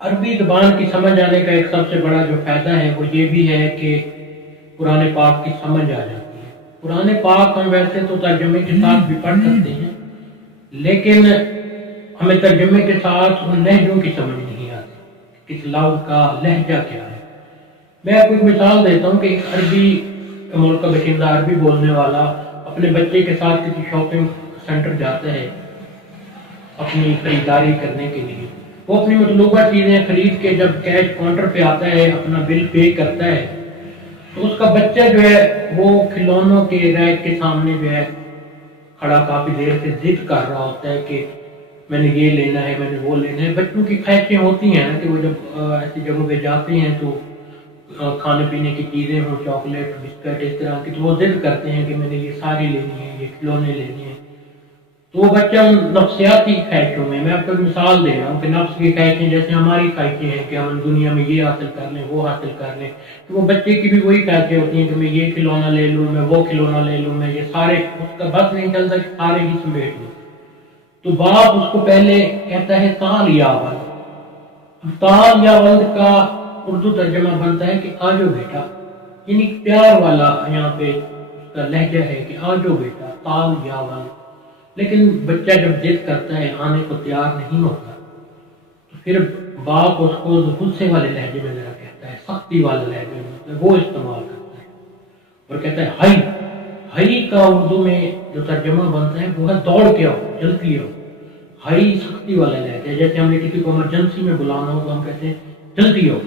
عربی زبان کی سمجھ آنے کا ایک سب سے بڑا جو فائدہ ہے وہ یہ بھی ہے کہ قرآن پاک کی سمجھ آ جاتی ہے۔ قرآن پاک ہم ویسے تو ترجمے کے ساتھ بھی پڑھ سکتے ہیں، لیکن ہمیں ترجمے کے ساتھ ان لہجوں کی سمجھ نہیں آتی، کس لفظ کا لہجہ کیا ہے۔ میں آپ کو ایک مثال دیتا ہوں کہ ایک عربی ملک کا باشندہ، عربی بولنے والا اپنے بچے کے ساتھ کسی شاپنگ سینٹر جاتا ہے اپنی خریداری کرنے کے لیے۔ وہ اپنی مطلوبہ چیزیں خرید کے جب کیش کاؤنٹر پہ آتا ہے، اپنا بل پے کرتا ہے، تو اس کا بچہ جو ہے وہ کھلونوں کے ریک کے سامنے جو ہے کھڑا کافی دیر سے ضد کر رہا ہوتا ہے کہ میں نے یہ لینا ہے، میں نے وہ لینا ہے۔ بچوں کی خواہشیں ہوتی ہیں نا کہ وہ جب ایسی جگہوں پہ جاتے ہیں تو کھانے پینے کی چیزیں ہوں، چاکلیٹ، بسکٹ، اس طرح کی، تو وہ ضد کرتے ہیں کہ میں نے یہ ساری لینی ہے، یہ کھلونے لینے ہیں۔ تو وہ بچہ ان نفسیاتی خواہشوں میں آپ کو ایک مثال دے رہا ہوں کہ نفس کی خواہشیں جیسے ہماری خواہشیں ہیں کہ ہم دنیا میں یہ حاصل کر لیں، وہ حاصل کر لیں، تو وہ بچے کی بھی وہی خواہشیں ہوتی ہیں کہ میں یہ کھلونا لے لوں، میں وہ کھلونا لے لوں، میں یہ سارے، اس کا بس نہیں چلتا کہ سارے ہی سمیٹ لوں۔ تو باپ اس کو پہلے کہتا ہے تال یا ولد۔ تال یا ولد کا اردو ترجمہ بنتا ہے کہ آجو بیٹا، یعنی پیار والا یہاں پہ اس کا لہجہ ہے کہ آجو بیٹا، تال یا ولد۔ لیکن بچہ جب ضد کرتا ہے، آنے کو تیار نہیں ہوتا، تو پھر باپ اس کو غصے والے لہجے میں ذرا کہتا ہے، سختی والے لہجے میں وہ استعمال کرتا ہے اور کہتا ہے ہائی۔ ہائی کا اردو میں جو ترجمہ بنتا ہے وہ ہے دوڑ کے آؤ، جلدی آؤ۔ ہائی سختی والا لہجہ، جیسے ہم نے کسی کو ایمرجنسی میں بلانا ہو تو ہم کہتے ہیں جلدی آؤ،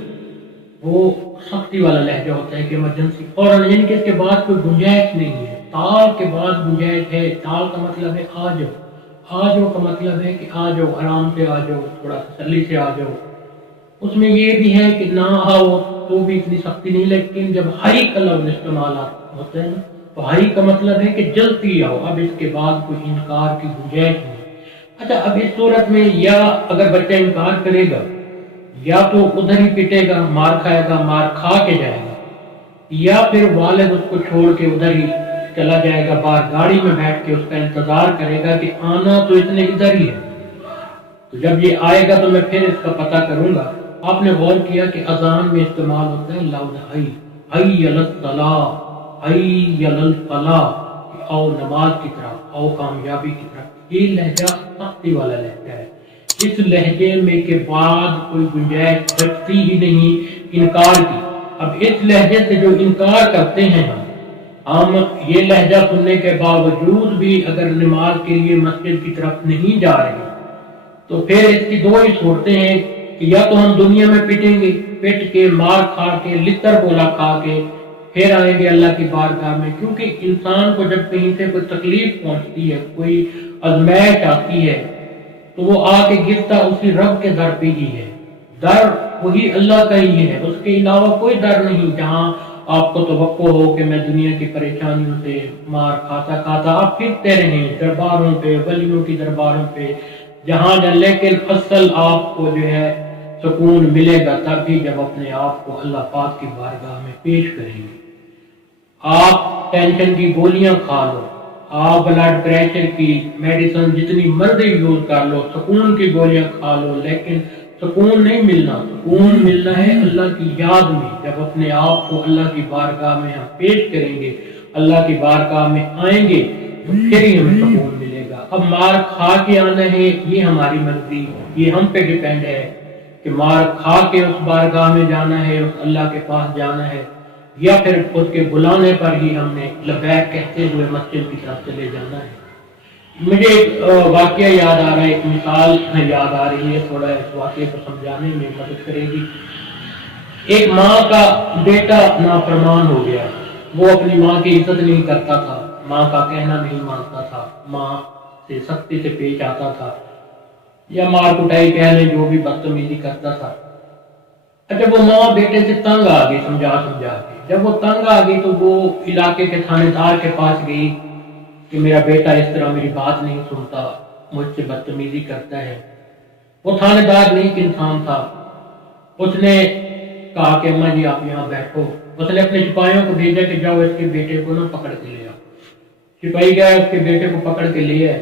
وہ سختی والا لہجہ ہوتا ہے کہ ایمرجنسی فوراً، یعنی کہ اس کے بعد کوئی گنجائش نہیں ہے۔ تال کے بعد گنجائش ہے، تال کا مطلب ہے آ جاؤ، آ جاؤ کا مطلب ہے کہ آ جاؤ، آرام سے آ جاؤ، تھوڑا تسلی سے آ جاؤ۔ اس میں یہ بھی ہے کہ نہ آؤ تو بھی اتنی سختی نہیں، لیکن جب ہائی کا لفظ استعمال ہوتا ہے نا تو ہائی کا مطلب ہے کہ جلدی آؤ، اب اس کے بعد کوئی انکار کی گنجائش نہیں۔ اچھا، اب اس صورت میں یا اگر بچہ انکار کرے گا یا تو ادھر ہی پٹے گا، مار کھائے گا، مار کھا کے جائے گا، یا پھر والد اس کو چھوڑ کے ادھر ہی چلا جائے گا، باہر گاڑی میں بیٹھ کے اس کا انتظار کرے گا کہ آنا تو اس نے ادھر ہی ہے، تو جب یہ آئے گا تو میں پھر اس کا پتہ کروں گا۔ آپ نے غور کیا کہ اذان میں استعمال ہوتا ہے لفظ حی، حی علی الصلاۃ، حی علی الفلاح، آؤ نماز کی طرف، آؤ کامیابی کی طرف۔ یہ لہجہ سختی والا لہجہ ہے، اس لہجے میں کے بعد کوئی گنجائش بچتی ہی نہیں انکار کی۔ اب اس لہجے سے جو انکار کرتے ہیں ہم یہ لہجہ سننے کے باوجود بھی اگر نماز کے لیے مسجد کی طرف نہیں جا رہے تو پھر اس کی دو ہی صورتیں ہیں کہ یا تو ہم دنیا میں پٹیں گے، پٹ کے، مار کھا کے، لتر بولا کھا کے پھر آئیں گے اللہ کی بارگاہ میں، کیونکہ انسان کو جب کہیں سے کوئی تکلیف پہنچتی ہے، کوئی آزمائش آتی ہے تو وہ آ کے گرتا اسی رب کے در پہ ہی ہے۔ در وہی اللہ کا ہی ہے، اس کے علاوہ کوئی در نہیں جہاں آپ کو توقع ہو کہ میں دنیا کی پریشانیوں سے مار کھاتا کھاتا آپ پھرتے رہیں درباروں پہ، ولیوں کی درباروں پہ، جہاں لیکن اصل آپ کو جو ہے سکون ملے گا تب بھی جب اپنے آپ کو اللہ پاک کی بارگاہ میں پیش کریں گے۔ آپ ٹینشن کی گولیاں کھا لو، آپ بلڈ پریشر کی میڈیسن جتنی مرضی یوز کر لو، سکون کی گولیاں کھا لو، لیکن سکون نہیں ملنا۔ سکون ملنا ہے اللہ کی یاد میں، جب اپنے آپ کو اللہ کی بارگاہ میں ہم پیش کریں گے، اللہ کی بارگاہ میں آئیں گے تو پھر ہی ہمیں سکون ملے گا۔ اب مار کھا کے آنا ہے یہ ہماری مرضی، یہ ہم پہ ڈیپینڈ ہے کہ مار کھا کے اس بارگاہ میں جانا ہے، اس اللہ کے پاس جانا ہے، یا پھر اس کے بلانے پر ہی ہم نے لبیک کہتے ہوئے مسجد کی طرف چلے جانا ہے۔ مجھے ایک واقعہ یاد آ رہا ہے، ایک مثال یاد آ رہی ہے، تھوڑا اس واقعے کو سمجھانے میں مدد کرے گی۔ ایک ماں کا بیٹا نافرمان ہو گیا، وہ اپنی ماں کی عزت نہیں کرتا تھا، ماں کا کہنا نہیں مانتا تھا، ماں سے سختی سے پیش آتا تھا، یا مار کٹائی کہہ لیں، جو بھی بدتمیزی کرتا تھا۔ جب وہ ماں بیٹے سے تنگ آ گئی سمجھا سمجھا کے، جب وہ تنگ آ گئی تو وہ علاقے کے تھانے دار کے پاس گئی کہ میرا بیٹا اس طرح میری بات نہیں سنتا، مجھ سے بدتمیزی کرتا ہے۔ وہ تھانے دار نیک انسان تھا، اس نے کہا کہ اماں جی آپ یہاں بیٹھو۔ اس نے اپنے سپاہیوں کو بھیجا کہ جاؤ اس کے بیٹے کو نہ پکڑ کے لے آؤ۔ سپاہی گیا، اس کے بیٹے کو پکڑ کے لے آئے۔